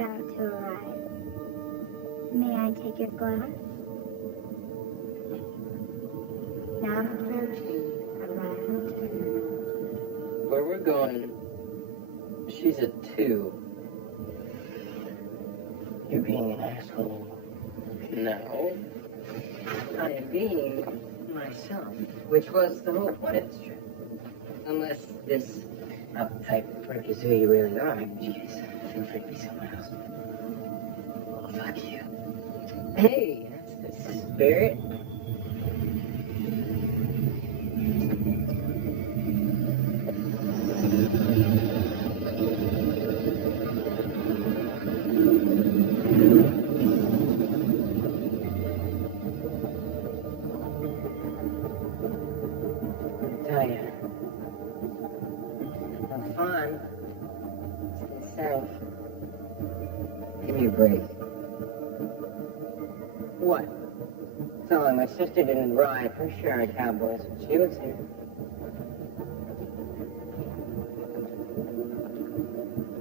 about to arrive. May I take your glass? Now approaching around turn. Where we're going, she's a 2. You're being an asshole. No. I am being myself, which was the whole point of this trip. Unless this uptight prick is who you really are, jeez, feel free to be someone else. Well, fuck you. Hey, that's the spirit. Tell you, I'm fine. It's the South. Give me a break. What? Tell her my sister didn't ride for sure at Cowboys when she was here.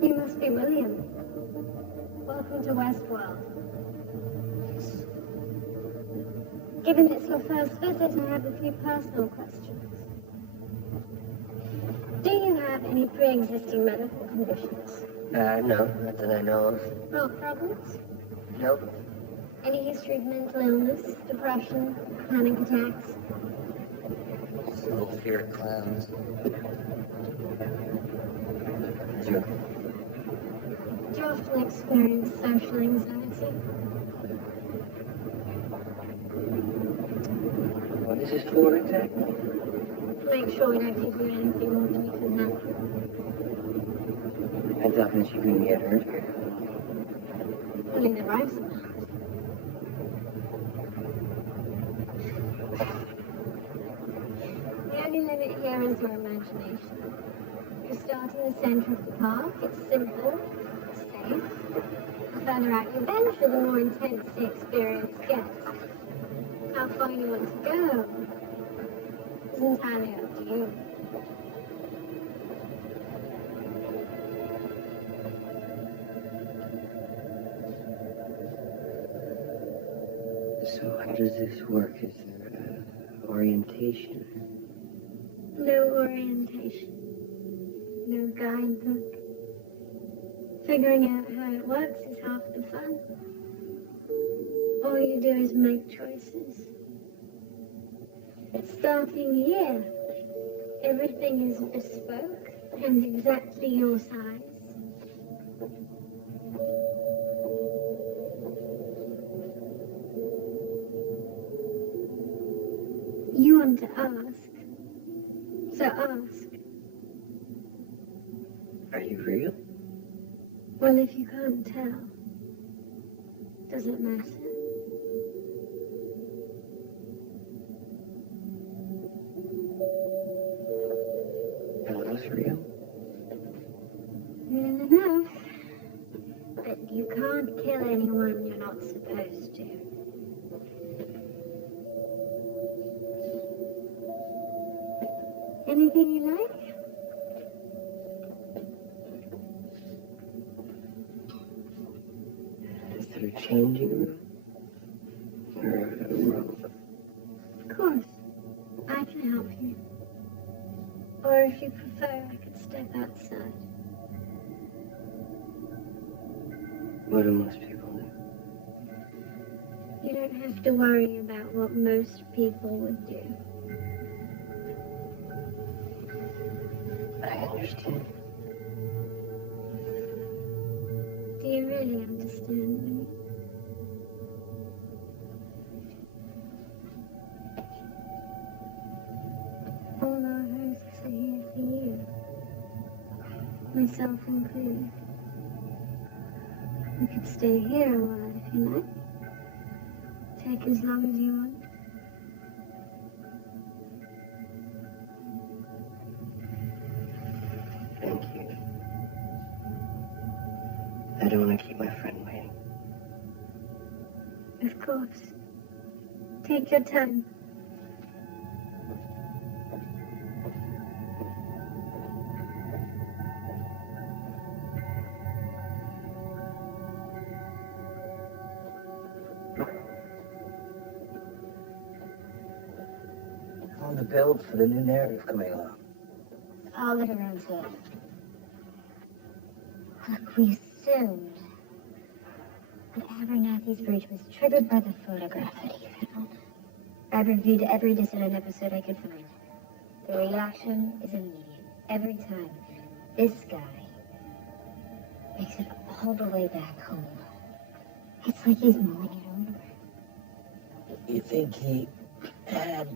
You must be William. Welcome to Westworld. Given it's your first visit, I have a few personal questions. Do you have any pre-existing medical conditions? No, not that I know of. Health problems? Nope. Any history of mental illness, depression, panic attacks? No fear of clowns. Sure. Do you often experience social anxiety? What is this for exactly? Make sure we don't give you anything more than you can handle. I thought that you couldn't get hurt here. Only the right amount. The only limit here is your imagination. You start in the centre of the park, it's simple, it's safe. The further out you venture, the more intense the experience gets. How far you want to go is entirely up to you. So how does this work? Is there orientation? No orientation. No guidebook. Figuring out how it works is half the fun. All you do is make choices. Starting here, everything is bespoke and exactly your size. You want to ask, so ask. Are you real? Well, if you can't tell, does it matter? Ella's real? Real enough. But you can't kill anyone you're not supposed to. Anything you like? Is there a changing room? Or a rope? Of course. I can help you. Or if you prefer, I could step outside. What do most people do? You don't have to worry about what most people would do. I understand. Do you really understand me? All our hosts are here for you. Myself included. We could stay here a while if you like. Take as long as you want. Thank you. I don't want to keep my friend waiting. Of course. Take your time. the build for the new narrative coming along? I'll get around to it. Look, we assumed that Abernathy's breach was triggered by the photograph that he found. I've reviewed every dissident episode I could find. The reaction is immediate. Every time. This guy makes it all the way back home. It's like he's mulling it over. You think he had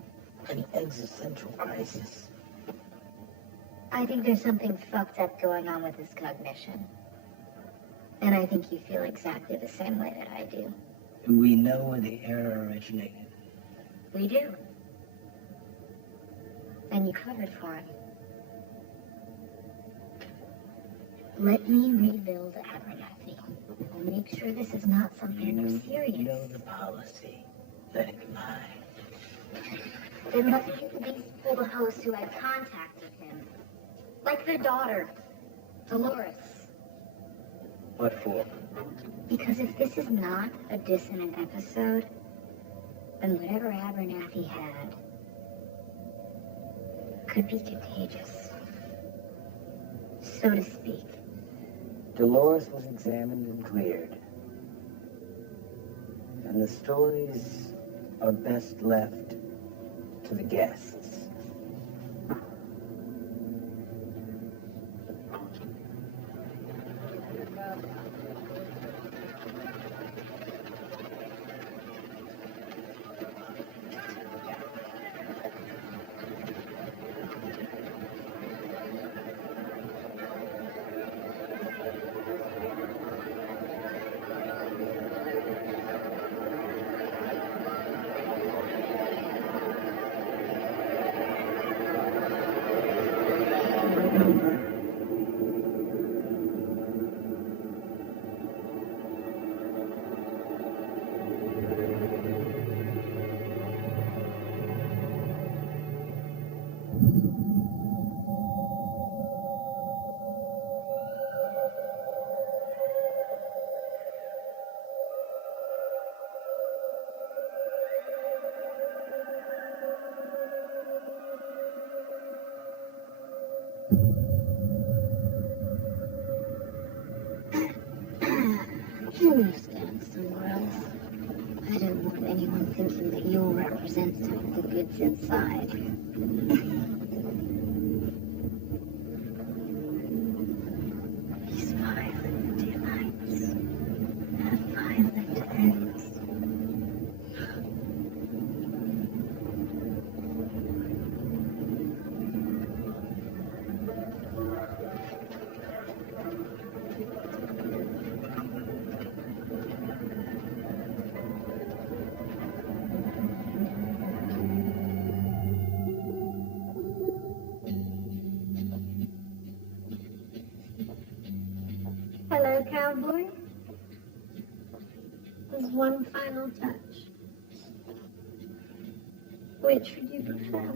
an existential crisis? I think there's something fucked up going on with his cognition. And I think you feel exactly the same way that I do. Do we know where the error originated? We do. And you covered for him. Let me rebuild Abernathy. I'll make sure this is not something serious. You know the policy. Let it lie. Then let me at least pull the host who had contacted him. Like the daughter, Dolores. What for? Because if this is not a dissonant episode, then whatever Abernathy had could be contagious. So to speak. Dolores was examined and cleared. And the stories are best left to the guests. You understand somewhere else. I don't want anyone thinking that you're representative of the goods inside. These violent delights have violent ends. Hello, cowboy. There's one final touch. Which would you prefer?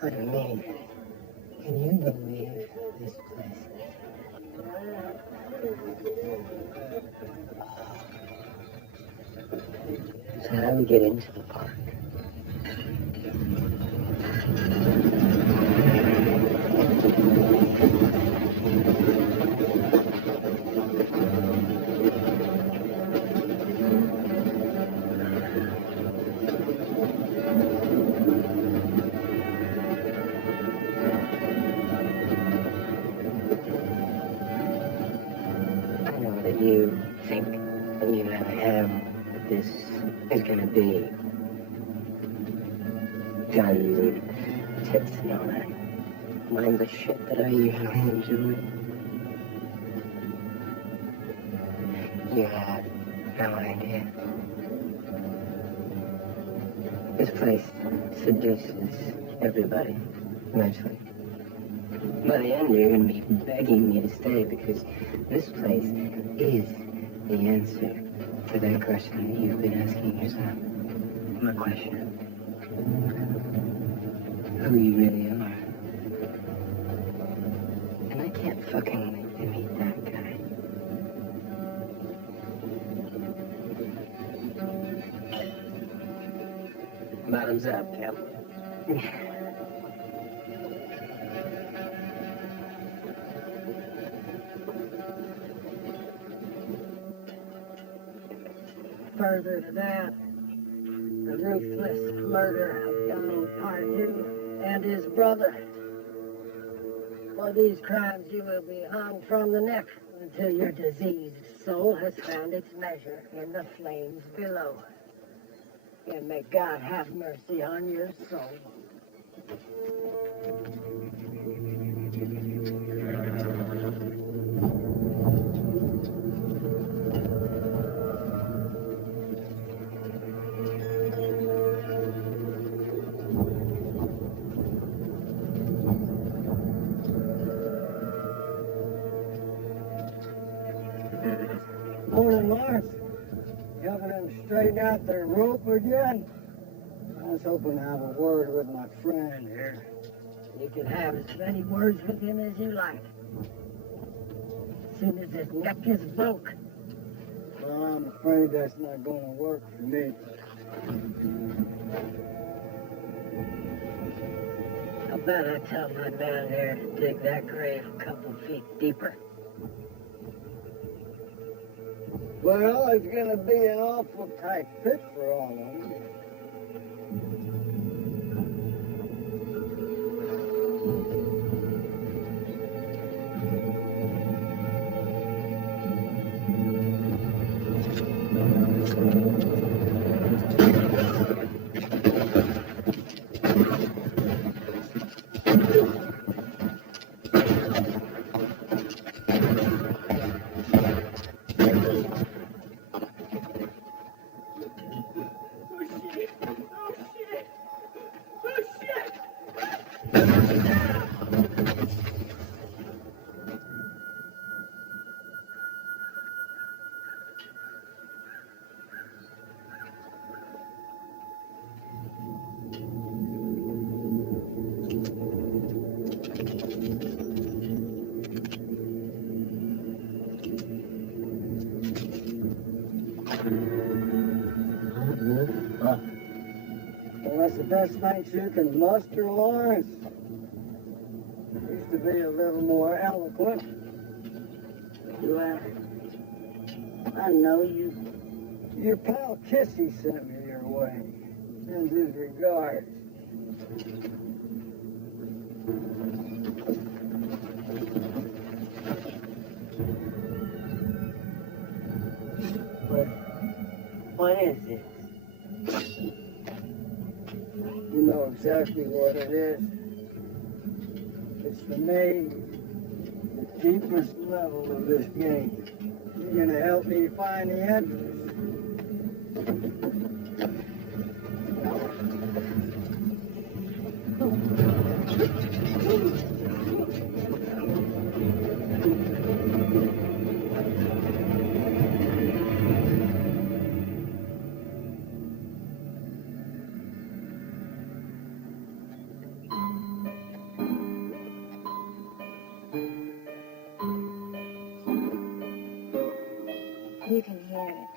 What do you mean? Can you believe this place So how do we get into the park? I know that you think that you have this is gonna be guns and tits and all that. Mine's the shit that I usually enjoy. You have no idea. This place seduces everybody, eventually. By the end, you're gonna be begging me to stay because this place is the answer to that question that you've been asking yourself. My question. Who you really are. And I can't fucking wait to meet that guy. Bottoms up, Cap. Further to that, the ruthless murder of Donald Pardue and his brother. For these crimes you will be hung from the neck until your diseased soul has found its measure in the flames below. And may God have mercy on your soul. Morning, Lawrence. You helping them straighten out their rope again? I was hoping to have a word with my friend here. You can have as many words with him as you like. As soon as his neck is broke. Well, I'm afraid that's not going to work for me. I bet I tell my man here to dig that grave a couple feet deeper. Well, it's going to be an awful tight fit for all of them. Well, that's the best thanks you can muster, Lawrence. Used to be a little more eloquent. Well, I know you. Your pal Kissy sent me your way. Sends his regards. But what is this? You know exactly what it is. It's the main, the deepest level of this game. You're gonna help me find the entrance.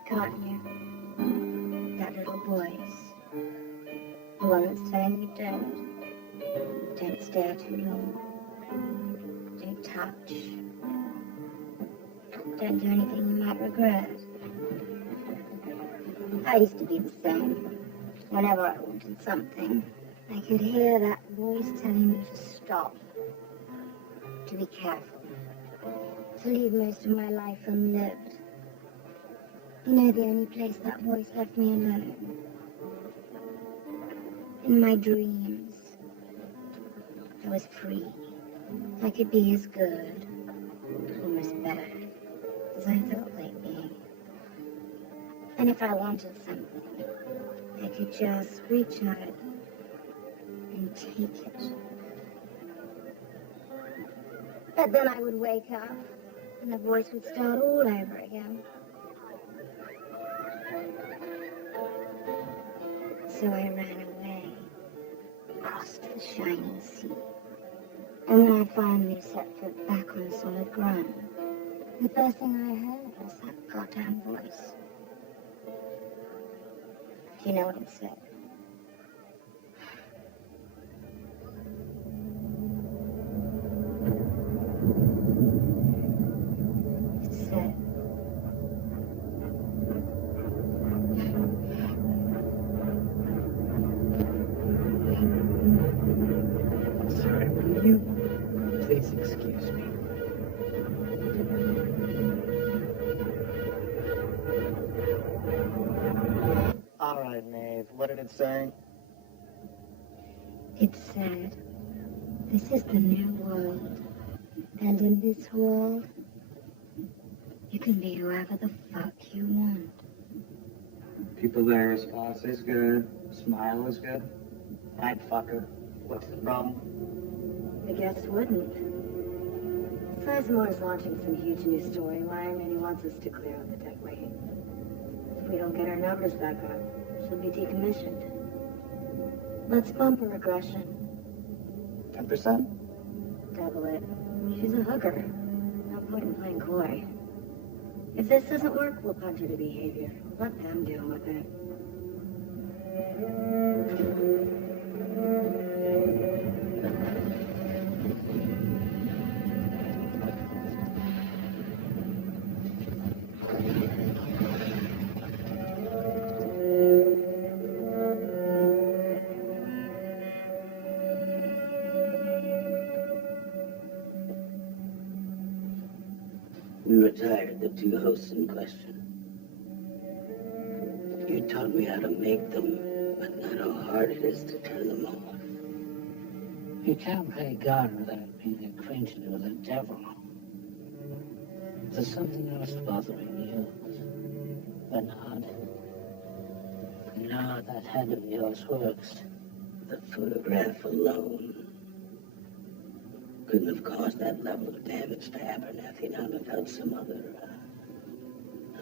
can't you? That little voice. The one that's telling you don't stare too long. Don't touch. Don't do anything you might regret. I used to be the same. Whenever I wanted something, I could hear that voice telling me to stop, to be careful, to leave most of my life unlived. You know, the only place that voice left me alone? In my dreams. I was free. I could be as good, almost better, as I felt like being. And if I wanted something, I could just reach out and take it. But then I would wake up, and the voice would start all over again. So I ran away, past the shining sea. And when I finally set foot back on solid ground, the first thing I heard was that goddamn voice. Do you know what it said? It said, Sorry, will you please excuse me? All right, Maeve. What did it say? it said, this is the new world. And in this world, you can be whoever the fuck you want. People their response is good. Smile is good. I'd fuck her. What's the problem? I guess wouldn't. Sizemore's launching some huge new storyline, and he wants us to clear out the dead weight. If we don't get our numbers back up, she'll be decommissioned. Let's bump her aggression. 10%? Double it. She's a hooker. No point in playing coy. If this doesn't work, we'll punch her to behavior. Let them deal with it. We retired the two hosts in question. You taught me how to make them, but not how hard it is to turn them off. You can't play God without being acquainted with the devil. There's something else bothering you, Bernard. You know how that head of yours works. The photograph alone couldn't have caused that level of damage to Abernathy now without some other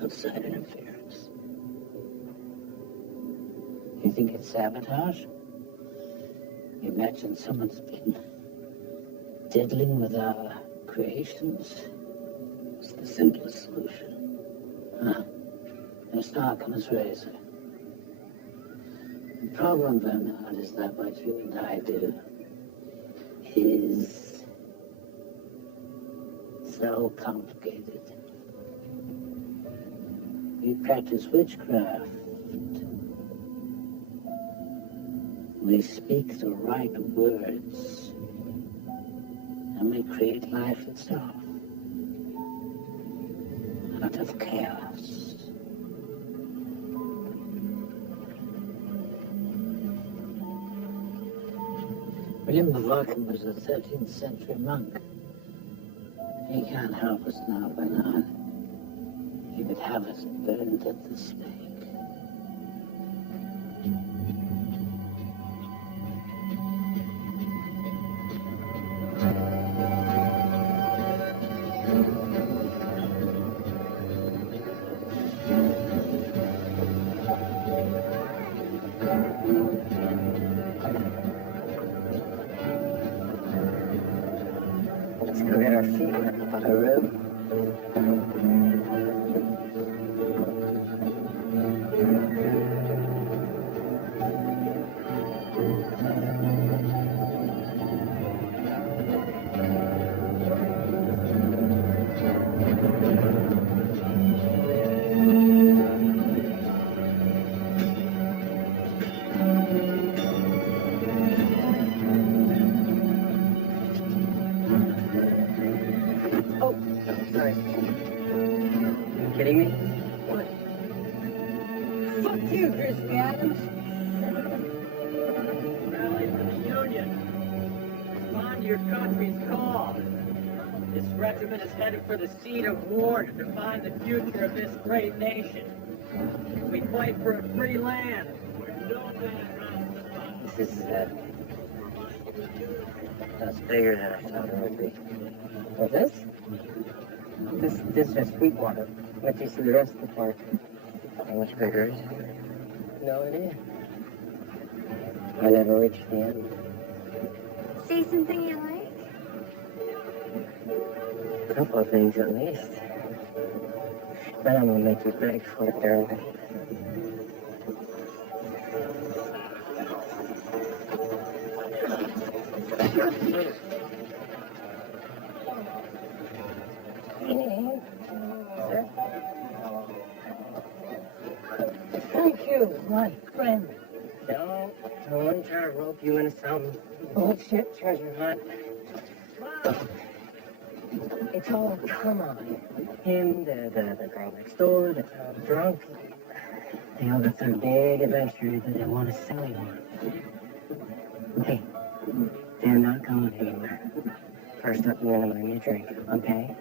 outside interference. You think it's sabotage? You imagine someone's been diddling with our creations? It's the simplest solution. Huh? No Occam's razor. The problem, Bernard, is that what you and I do is so complicated. We practice witchcraft. We speak the right words. And we create life itself out of chaos. William of Ockham was a 13th century monk. He can't help us now, Bernard. He would have us burned at the stake. Let's go get our feet wet up on a room. Are you kidding me? What? Fuck you, Crispy Adams. Rally for the Union. Respond to your country's call. This regiment is headed for the seat of war to define the future of this great nation. We fight for a free land. Where no man runs the front. This is, that's bigger than I thought it would be. What's this? This is Sweetwater. Let you see the rest of the park. How much bigger is it? No idea. I never reached the end. See something you like? A couple of things at least. Then I'm gonna make you beg for it, darling. Thank you, my friend. Don't try to rope you into some bullshit treasure hunt. It's all come on. Him, the girl next door, the drunk. They all got some big adventure that they want to sell you on. Hey, they're not going anywhere. First up, you're gonna buy me a drink, okay?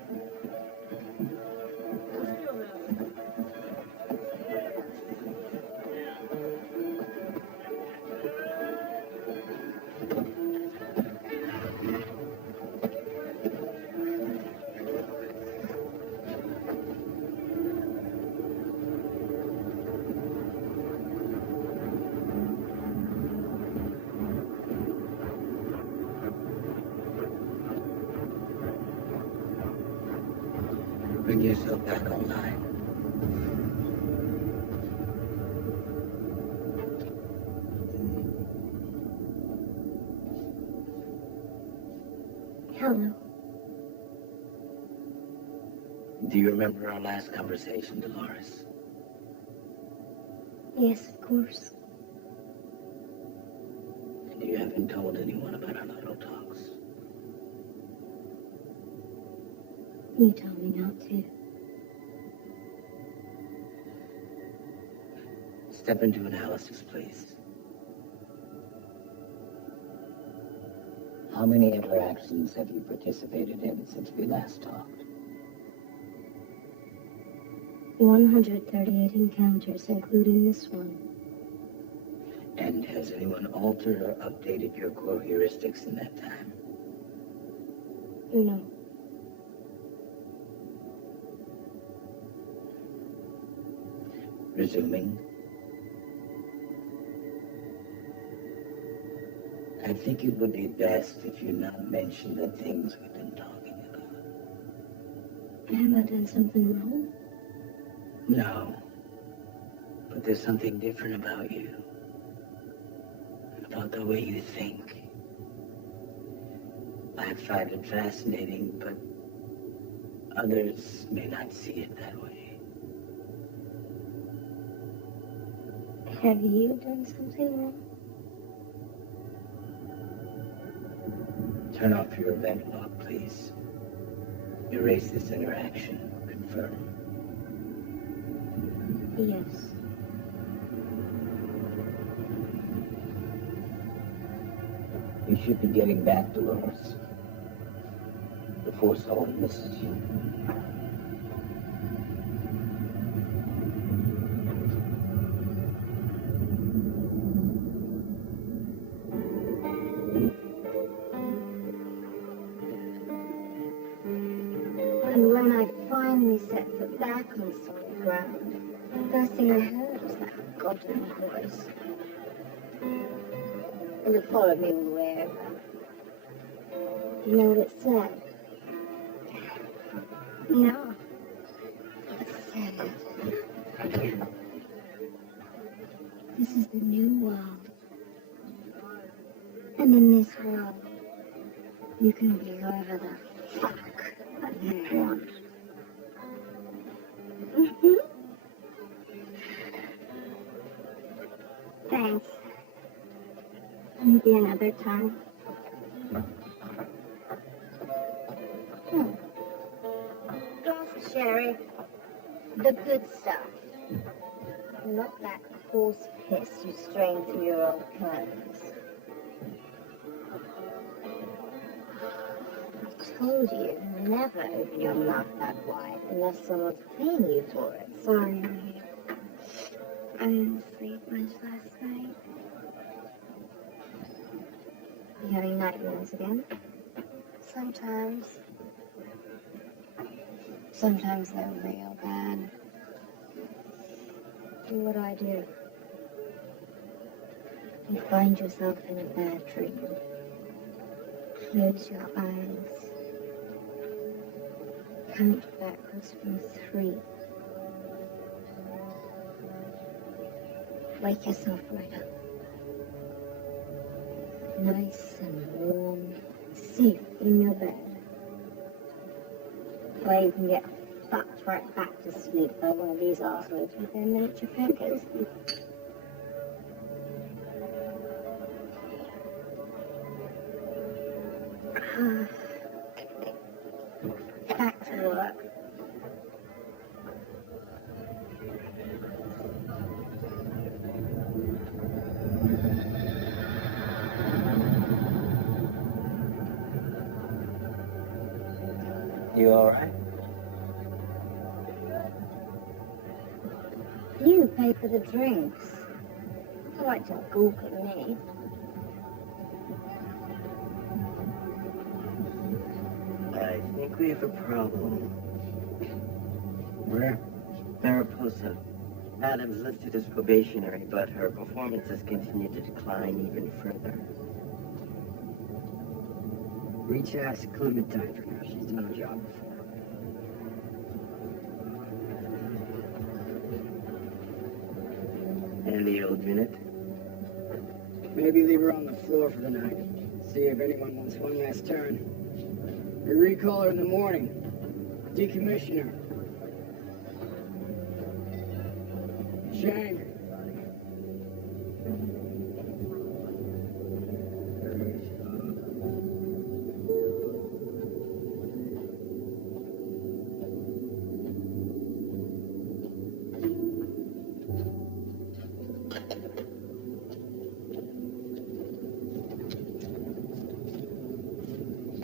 Bring yourself back online. Hello. Do you remember our last conversation, Dolores? Yes, of course. And you haven't told anyone about our little talks. You told me not to. Step into analysis, please. How many interactions have you participated in since we last talked? 138 encounters, including this one. And has anyone altered or updated your core heuristics in that time? No. Resuming. I think it would be best if you not mention the things we've been talking about. Have I done something wrong? No. But there's something different about you. About the way you think. I find it fascinating, but others may not see it that way. Have you done something wrong? Turn off your event log, please. Erase this interaction. Confirm. Yes. You should be getting back, Dolores. Before someone misses you. And when I finally set foot back on solid ground, the first thing I heard was that goddamn voice. And it followed me all the way over. You know what it said? No. It said, this is the new world. And in this world, you can be whoever the fuck that you want. Thanks. Maybe another time. Jerry. The good stuff. Not that horse piss you strain through your old clothes. I told you, never open your mouth that wide unless someone's paying you for it. Sorry, honey. I didn't sleep much last night. You having nightmares again? Sometimes. Sometimes they're real bad. And what I do? You find yourself in a bad dream. Close your eyes. Count backwards from 3. Wake yourself right up. Nice and warm, safe in your bed. Where you can get fucked right back to sleep by one of these assholes with their miniature peckers. Back to work. You alright? You pay for the drinks. I like to gawk at me. I think we have a problem. We're Mariposa. Adams listed as probationary, but her performance has continued to decline even further. Reach ask Clementine for now. She's done her job before. And the old unit? Maybe leave her on the floor for the night. See if anyone wants one last turn. We recall her in the morning. Decommission her. Shank.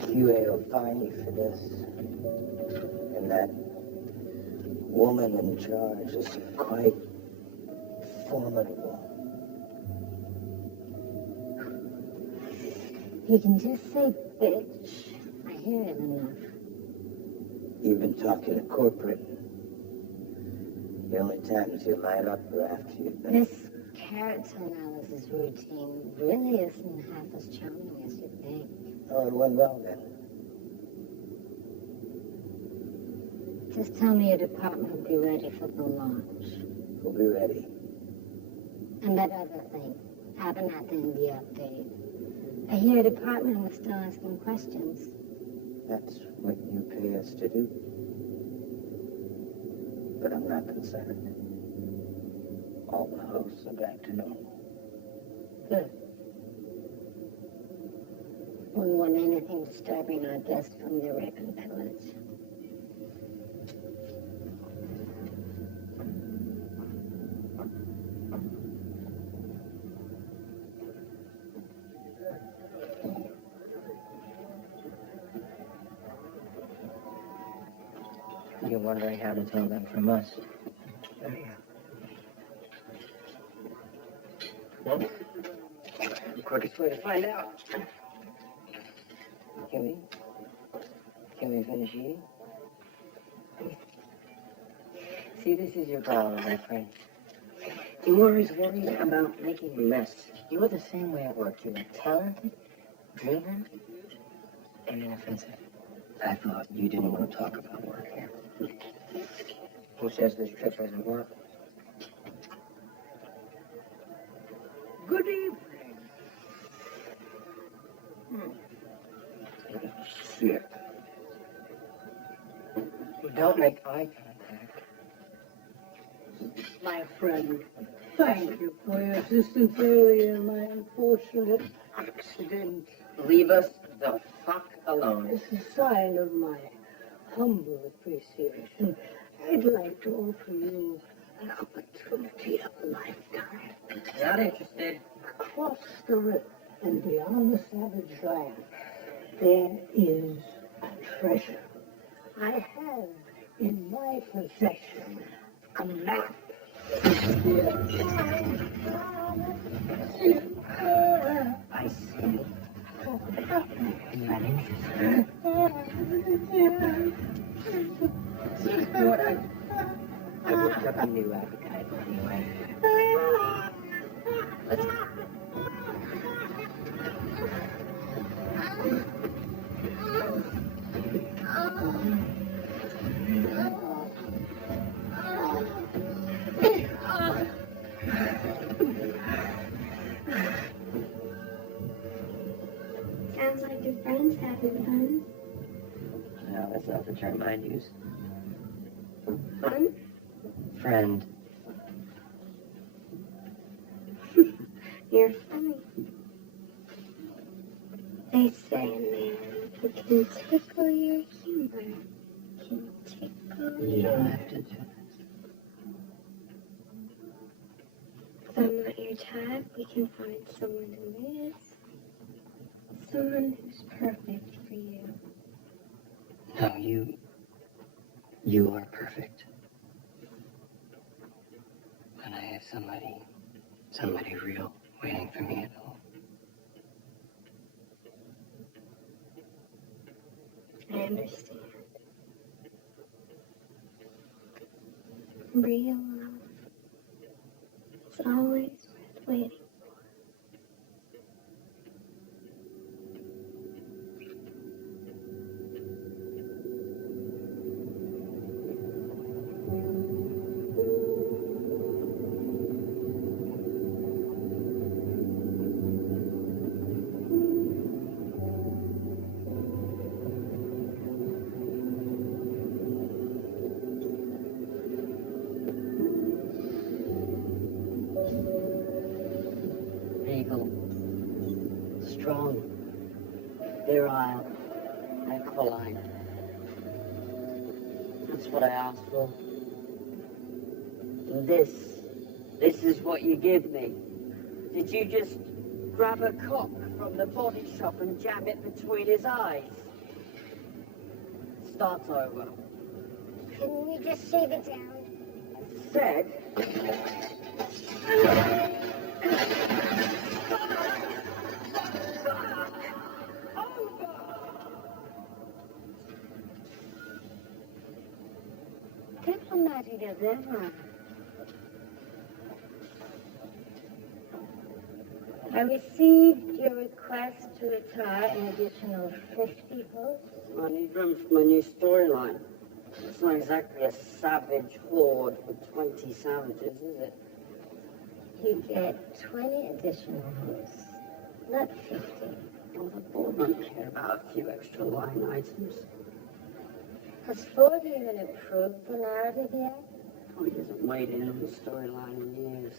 QA will fine you for this. And that woman in charge is quite formidable. You can just say bitch. I hear it enough. You've been talking to corporate. The only times you light up are after you've been... This character analysis routine really isn't half as charming as you think. Oh, it went well then. Just tell me your department will be ready for the launch. We'll be ready. And that other thing, Abernathy and the update. I hear your department was still asking questions. That's what you pay us to do. But I'm not concerned. All the hosts are back to normal. Good. Wouldn't want anything disturbing our guest from the Arabian village. You're wondering how to tell them from us. Oh, yeah. Well, the quickest way to find out. Can we finish eating? See, this is your problem, my friend. You're always worried about making a mess. You're the same way at work. You're talented, driven, and inoffensive. I thought you didn't want to talk about work here. Who says this trip doesn't work? Good evening. Shit. Don't make eye contact. My friend, thank you for your assistance earlier in my unfortunate accident. Leave us the fuck alone. It's a sign of my humble appreciation, I'd like to offer you an opportunity of a lifetime. Not interested. Across the river and beyond the savage land, there is a treasure. I have in my possession a map. I see. Not interested. See, what I worked up a new appetite anyway. Let's go. Sounds like your friend's having fun. No, that's not the term I'd use. Fun? Friend. You're funny. They say a man who can tickle your humor can tickle You don't have to do If I'm not your type, we can find someone who is. Someone who's perfect for you. No, you are perfect. And I have somebody real waiting for me at home. I understand. Real love is always worth waiting. Eagle. Strong. Virile. Aquiline. That's what I asked for. And this is what you give me. Did you just grab a cock from the body shop and jam it between his eyes? Start over. Couldn't we just shave it down? Said. Diplomatic deliverer. I received your request to retire an additional 50 votes. I need room for my new storyline. It's not exactly a savage horde for 20 savages, is it? You get 20 additional votes, not 50. Well, the board won't care about a few extra line items. Has Ford even approved the narrative yet? Point isn't weighed in on the storyline in years.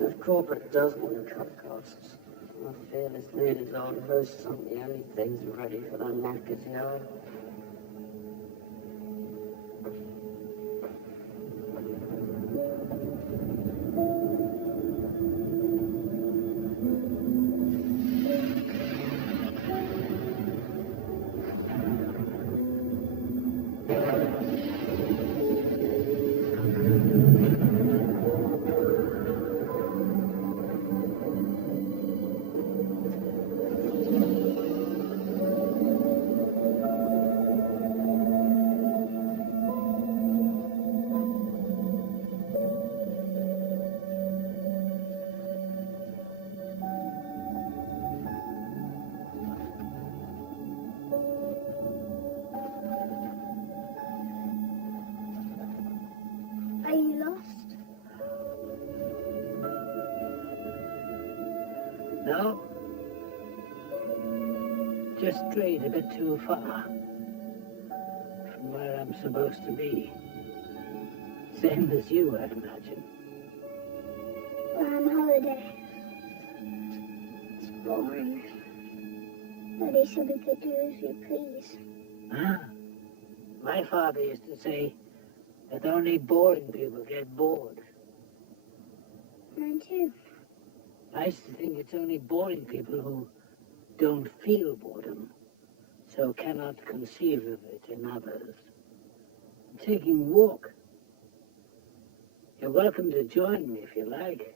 If corporate does want to cut costs, I fear this leader's old hosts aren't the only things ready for their knackers yard. Are you lost? No? Just strayed a bit too far from where I'm supposed to be. Same as you, I'd imagine. We're on holiday. It's boring. Daddy said we could do as we please. Ah, My father used to say that only boring people get bored. Mine too. I used to think it's only boring people who don't feel boredom, so cannot conceive of it in others. I'm taking a walk. You're welcome to join me if you like.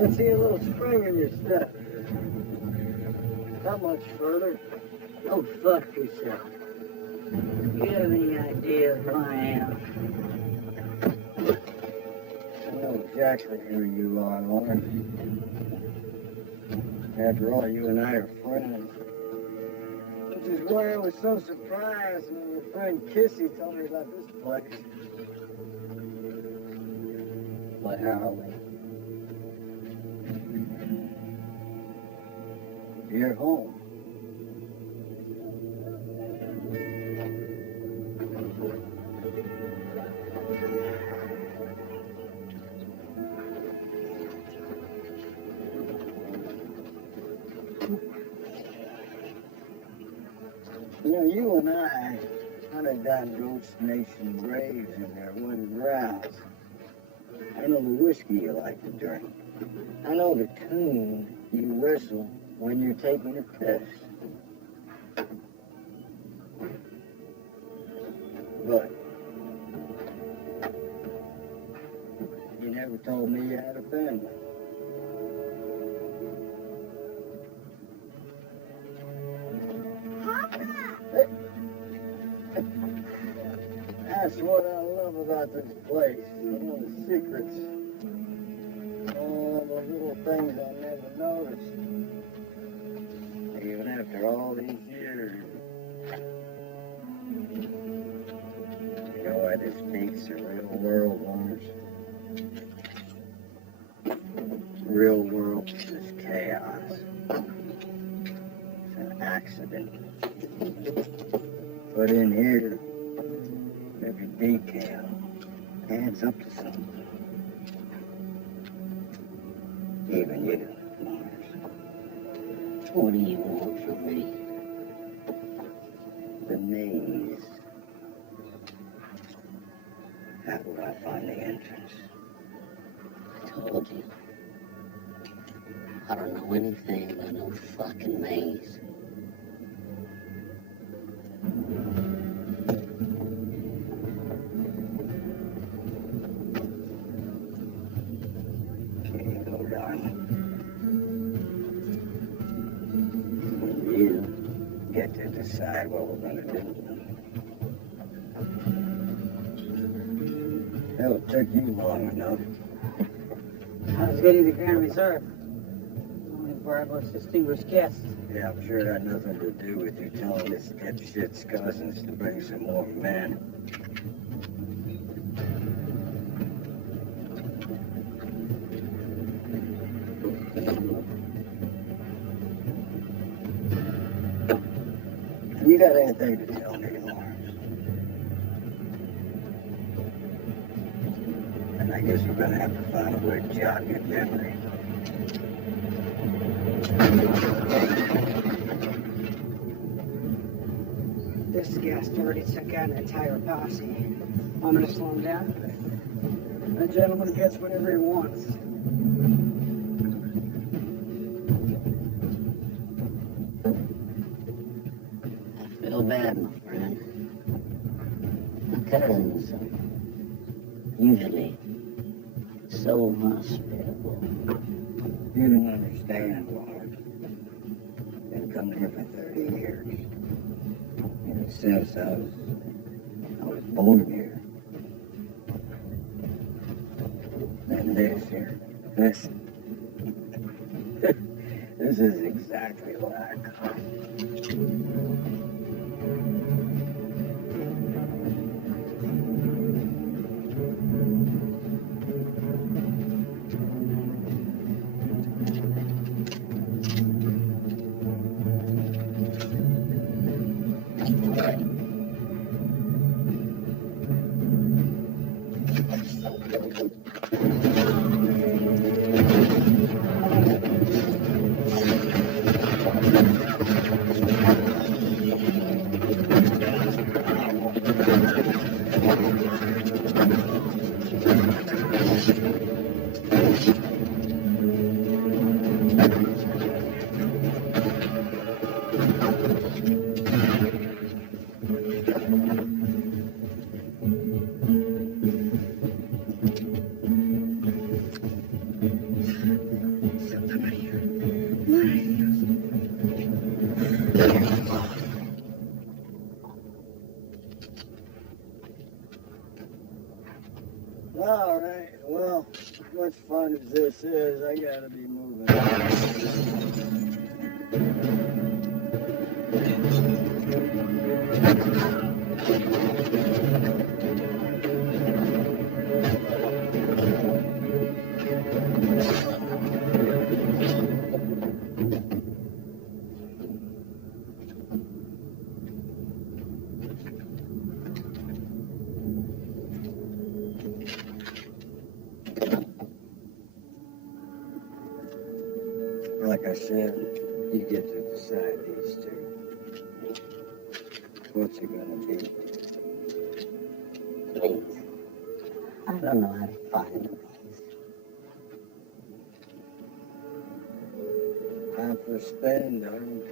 I see a little spring in your step. Not much further. Oh, fuck yourself. You have any idea who I am? I know exactly who you are, Lawrence. After all, you and I are friends. Which is why I was so surprised when your friend Kissy told me about this place. Where are we? You're home. You know, you and I hunted down Ghost Nation graves in their wooded grounds. I know the whiskey you like to drink. I know the tune you whistle when you're taking a piss. But you never told me you had a family. That's what I love about this place. All the secrets. All the little things I never noticed. Even after all these years. You know why this beats the real world, Lawrence? Real world is chaos. It's an accident. But in here, every detail adds up to something. Even you, Lawrence. What do you want from me? The maze. How would I find the entrance? I told you. I don't know anything about no fucking maze. Here you go, darling. And you get to decide what we're gonna do. Hell, it took you long enough. I was getting the Grand Reserve. Only for our most distinguished guests. Yeah, I'm sure it had nothing to do with you telling this dipshit's cousins to bring some more men. You got anything to tell me, Lawrence? And I guess we're gonna have to find a way to jog your memory. This guest already took out an entire posse. Want me to slow him down? A gentleman gets whatever he wants. I feel bad, my friend. My cousins are usually so hospitable. You don't understand, Lawrence. Been coming here for 30 years. And since I was born here. And this here, this is exactly what I call. All right, well, as much fun as this is, I gotta be moving on. Like I said, you get to decide these two. What's it gonna be? Please. I don't know how to find the place. Time for a spin, darling.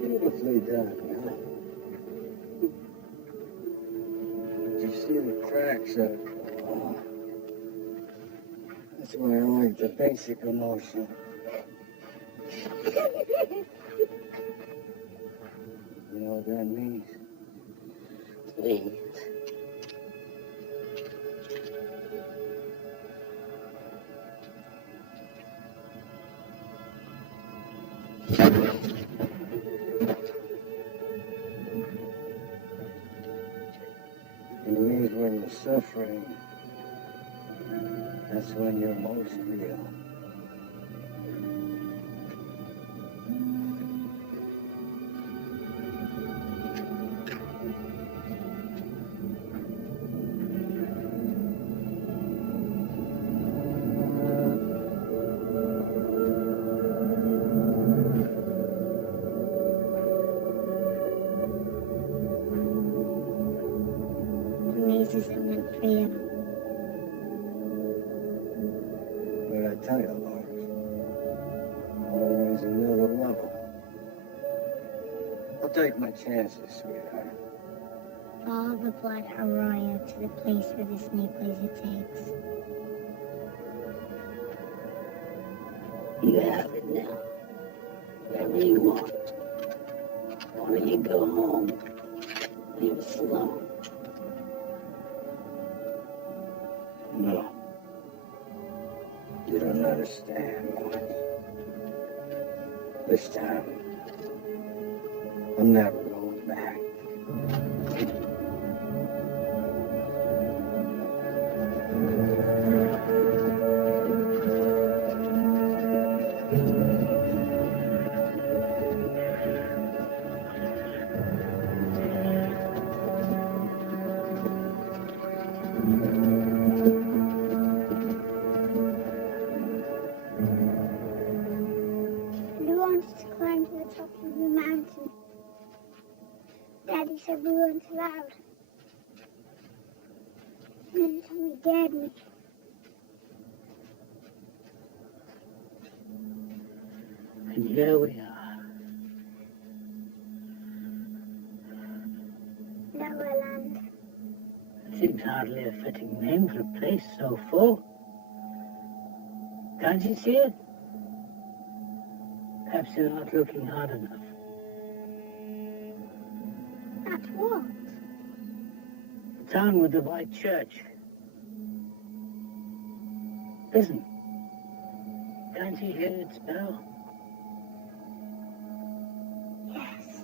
Beautifully done, huh? Did you see the cracks of it? Oh, that's why I like the basic emotion. You know what that means? Please. It means when you're suffering, that's when you're most real. This isn't meant for you. What did I tell you, Lawrence? Always another level. I'll take my chances, sweetheart. Follow the blood arroyo to the place where the snake laser takes. You have it now. Whatever you want. Why don't you go home? Leave us alone. No. You don't understand, Lawrence. This time, I'm never going back. We wanted to climb to the top of the mountain. Daddy said we weren't allowed. And then Tommy dared me. And here we are. Nowhere land. Seems hardly a fitting name for a place so full. Can't you see it? Perhaps you're not looking hard enough. At what? The town with the white church. Listen. Can't you hear its bell? Yes.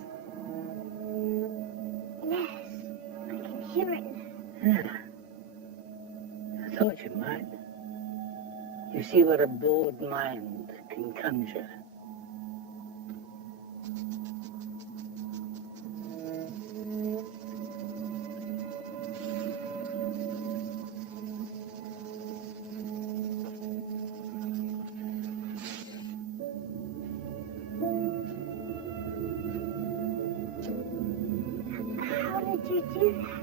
Yes. I can hear it now. Yeah. I thought you might. You see what a bored mind can conjure. do that?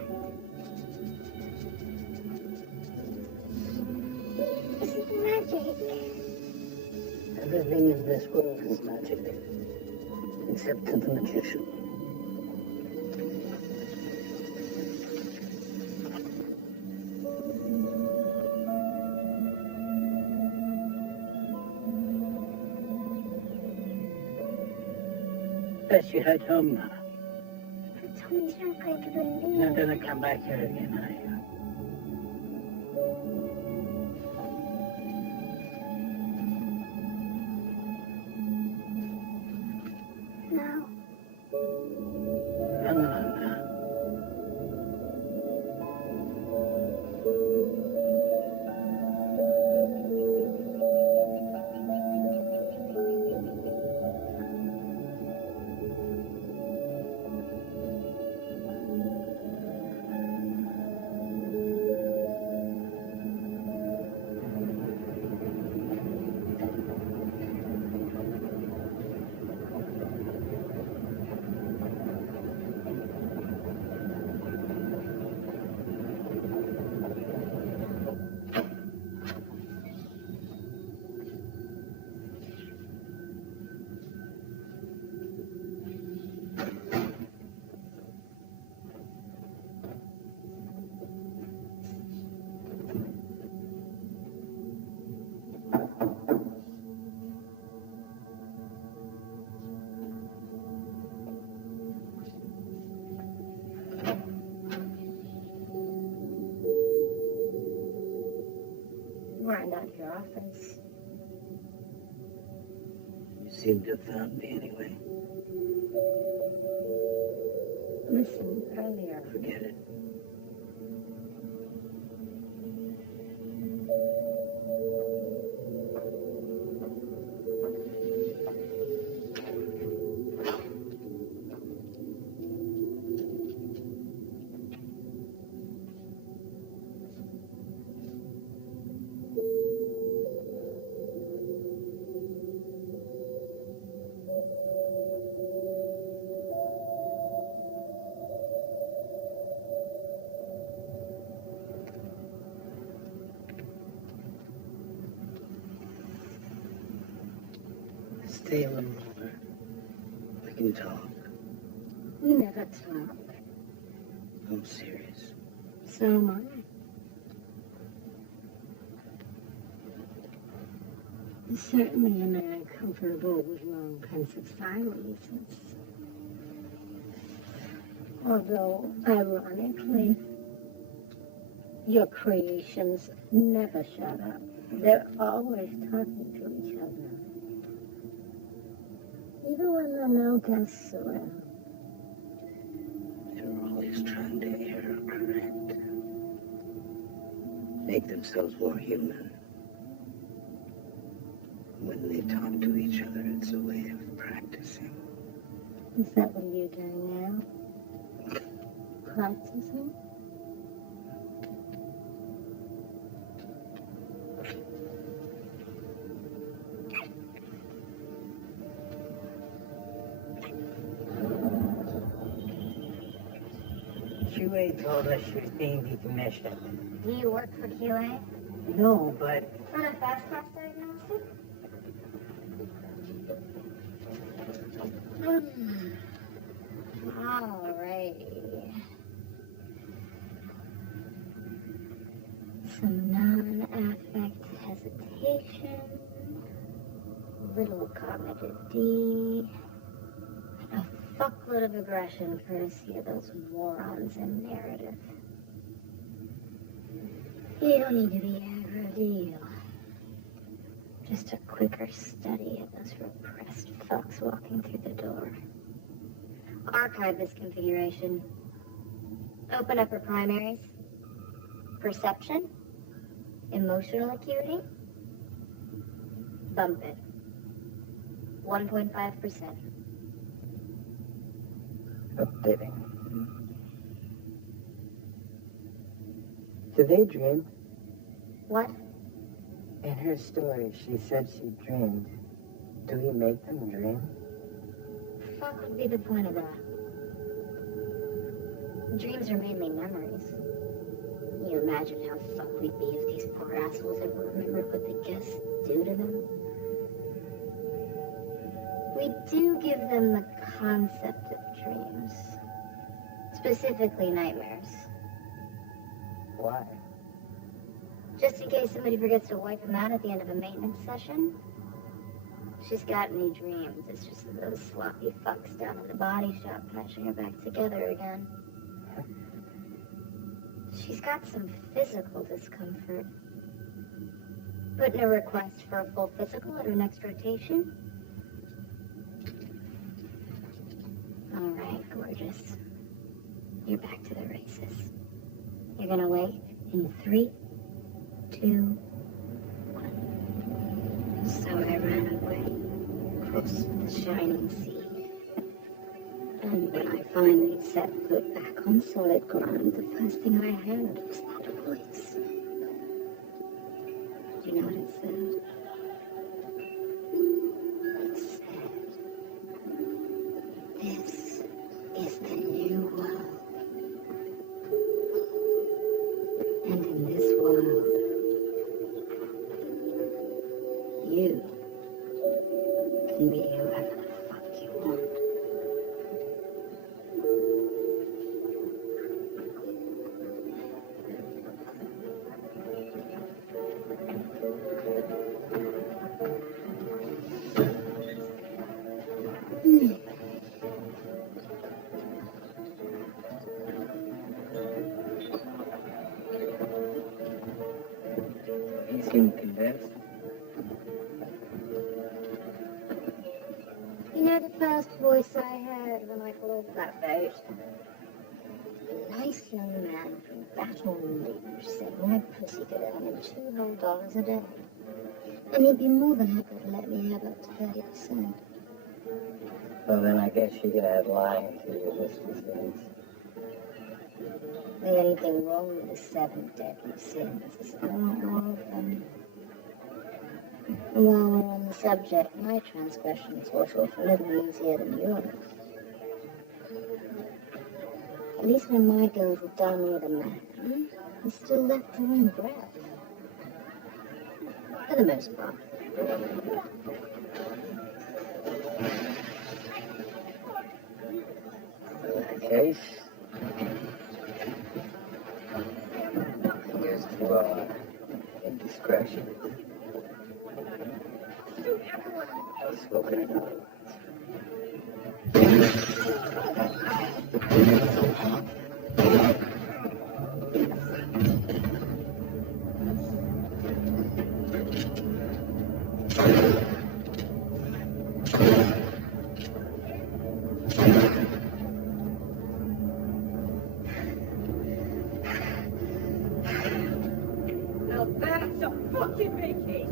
This is magic. Everything in this world is magic, except to the magician. Best you head home now. But Tony's not going to You're believe. not gonna come back here again, are you? No. No. Why not your office? You seem to have found me anyway. Listen, earlier. Forget it. Stay a little longer. We can talk. You never talk. I'm serious. So am I. Certainly a man comfortable with long pensive silences. Although, ironically, your creations never shut up. They're always talking to each other. Even when there are no guests around. They're always trying to err correct. Make themselves more human. When they talk to each other, it's a way of practicing. Is that what you're doing now? Practicing? QA told us she was being decommissioned. Do you work for QA? No, but On a fast class diagnostic? Alrighty. Some non-affect hesitation, little cognitive D, a fuckload of aggression courtesy of those morons in narrative. You don't need to be aggro, do you? Just a quicker study of those repressed fucks walking through the door. Archive this configuration. Open up her primaries. Perception. Emotional acuity. Bump it. 1.5%. updating. Do they dream? What? In her story, she said she dreamed. Do we make them dream? Fuck would be the point of that? Dreams are mainly memories. You imagine how fucked we'd be if these poor assholes ever remembered what the guests do to them? We do give them the concept of dreams. Specifically nightmares. Why? Just in case somebody forgets to wipe them out at the end of a maintenance session. She's got any dreams. It's just those sloppy fucks down in the body shop patching her back together again. She's got some physical discomfort. Putting a request for a full physical at her next rotation? All right, gorgeous. You're back to the races. You're gonna wait in 3, 2, 1. So I ran away, across the shining sea. And when I finally set foot back on solid ground, the first thing I heard was that voice. Do you know what it said? It said, "This is the new world. And in this world, you can be whoever the fuck you want." You seem convinced. You know the first voice I heard when I flew over that boat? A nice young man from Baton Rouge said my pussy could earn him $2 whole a day. And he'd be more than happy to let me have up to 30%. Well, then I guess you're gonna have lying to your list of sins. Is there anything wrong with the 7 deadly sins? I want more of them. And while we're on the subject, my transgressions were a little easier than yours. At least when my girls are done with a man, he's still left drawing breath. For the most part. In that case, here's to indiscretion. Spoken it out. Now that's a fucking vacation!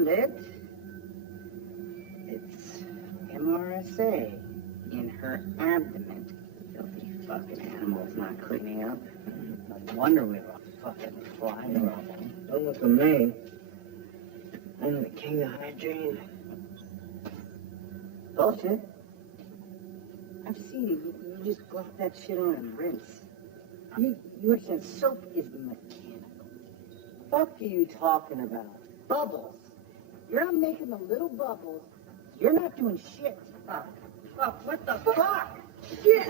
found it. It's MRSA in her abdomen. Filthy fucking animals not cleaning up. No wonder we were a fucking fly problem. Don't look at me. I'm the king of hygiene. Bullshit. I've seen it. You just glop that shit on and rinse. You understand, soap is mechanical. Fuck are you talking about? Bubbles. You're not making the little bubbles. You're not doing shit. Fuck, what the fuck? Shit!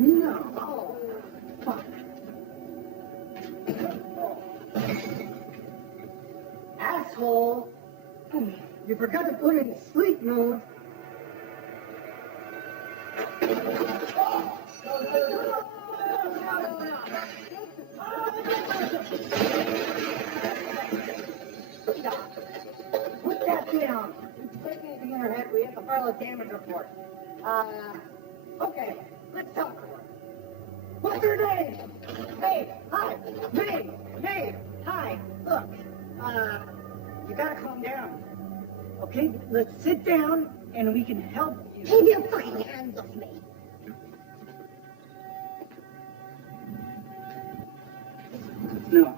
No. Oh, fuck. Asshole! You forgot to put it in sleep mode. Put that down. Take anything in her head, we have to file a damage report. Okay, let's talk. What's her name? Hey, hi, name, hi, look, you gotta calm down. Okay, let's sit down and we can help you. Keep your fucking hands off me. No.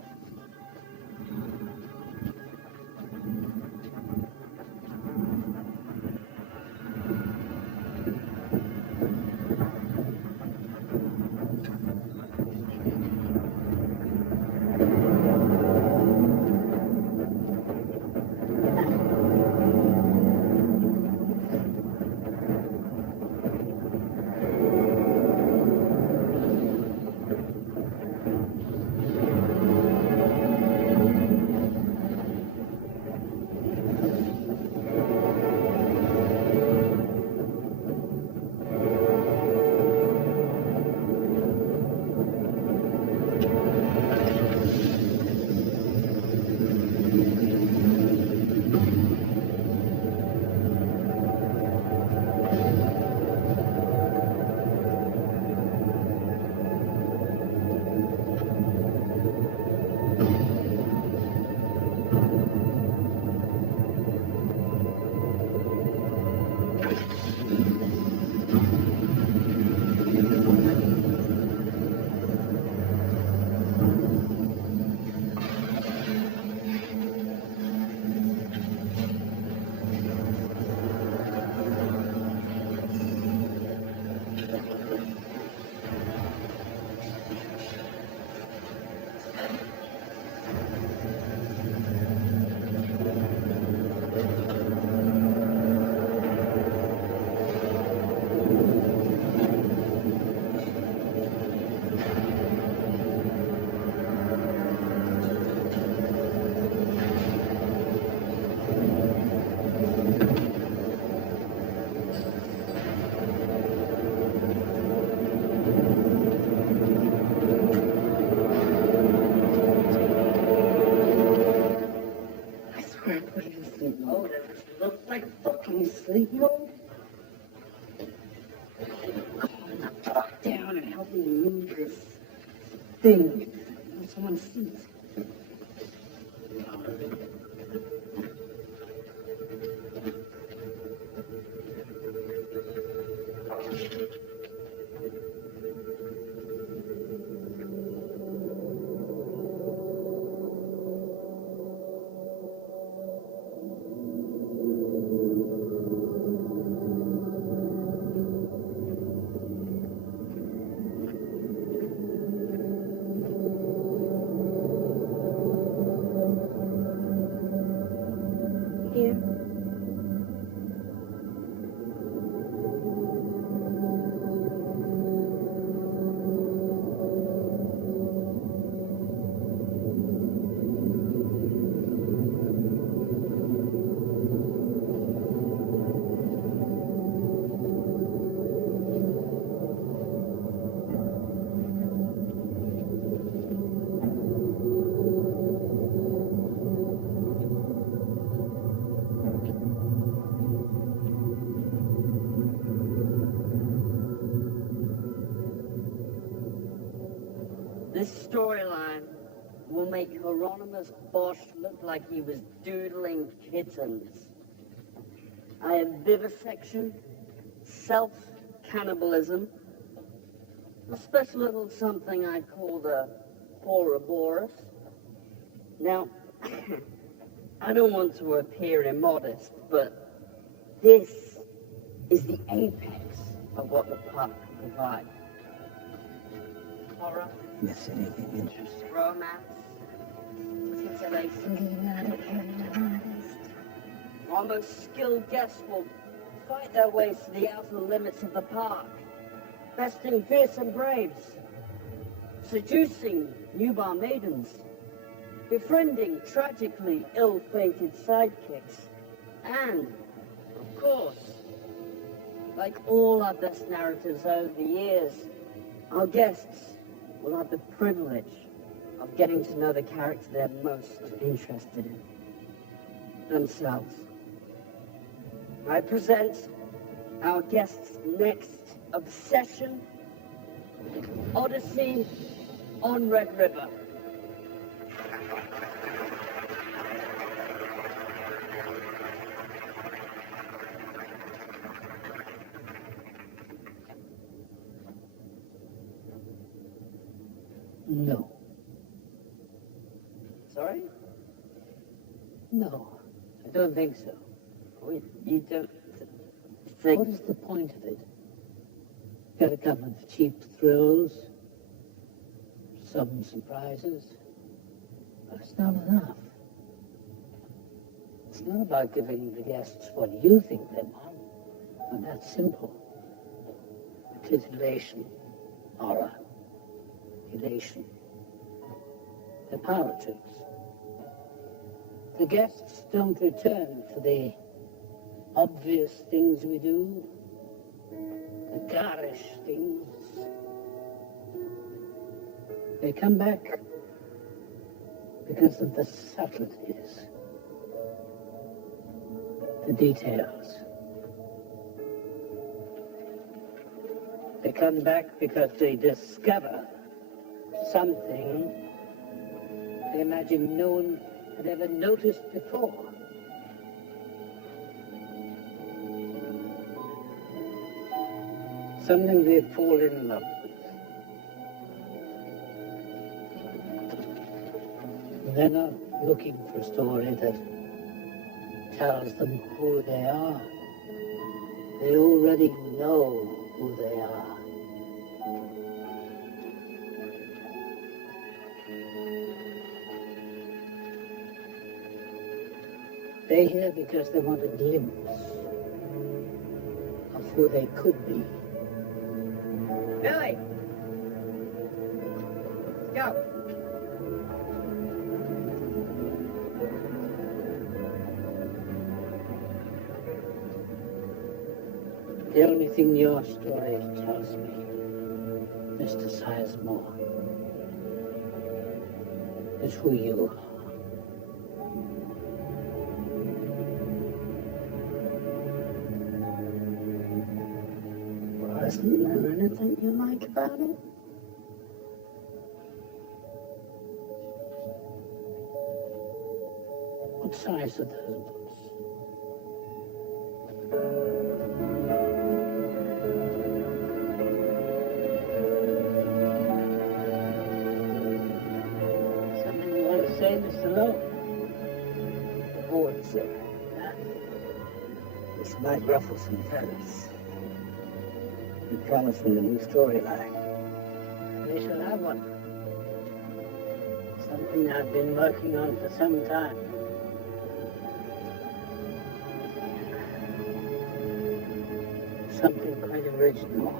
Sleep mode. It looks like fucking sleep mode. Calm the fuck down and help me move this thing when someone sees. This storyline will make Hieronymus Bosch look like he was doodling kittens. I have vivisection, self-cannibalism, a special little something I call the Ouroboros. Now, I don't want to appear immodest, but this is the apex of what the park can provide. Horror, Miss anything interesting? romance, titillation. You're not a kind artist. Our most skilled guests will fight their ways to the outer limits of the park, besting fearsome braves, seducing newborn maidens, befriending tragically ill-fated sidekicks, and, of course, like all our best narratives over the years, our guests will have the privilege of getting to know the character they're most interested in, themselves. I present our guest's next obsession, Odyssey on Red River. No. Sorry? No, I don't think so. You don't think... What is the point of it? Got a couple of cheap thrills, some surprises, but it's not enough. It's not about giving the guests what you think they want, and that's simple. Titillation, horror, elation. They're power trips. The guests don't return for the obvious things we do, the garish things. They come back because of the subtleties, the details. They come back because they discover something they imagine no one had ever noticed before. Something they fall in love with. They're not looking for a story that tells them who they are. They already know who they are. They're here because they want a glimpse of who they could be. Billy! Go! The only thing your story tells me, Mr. Sizemore, is who you are. Isn't there anything you like about it? What size are those books? Something you want to say, Mr. Lowe? The board, sir. This might ruffle some feathers. You promised me a new storyline. We shall have one. Something I've been working on for some time. Something quite original.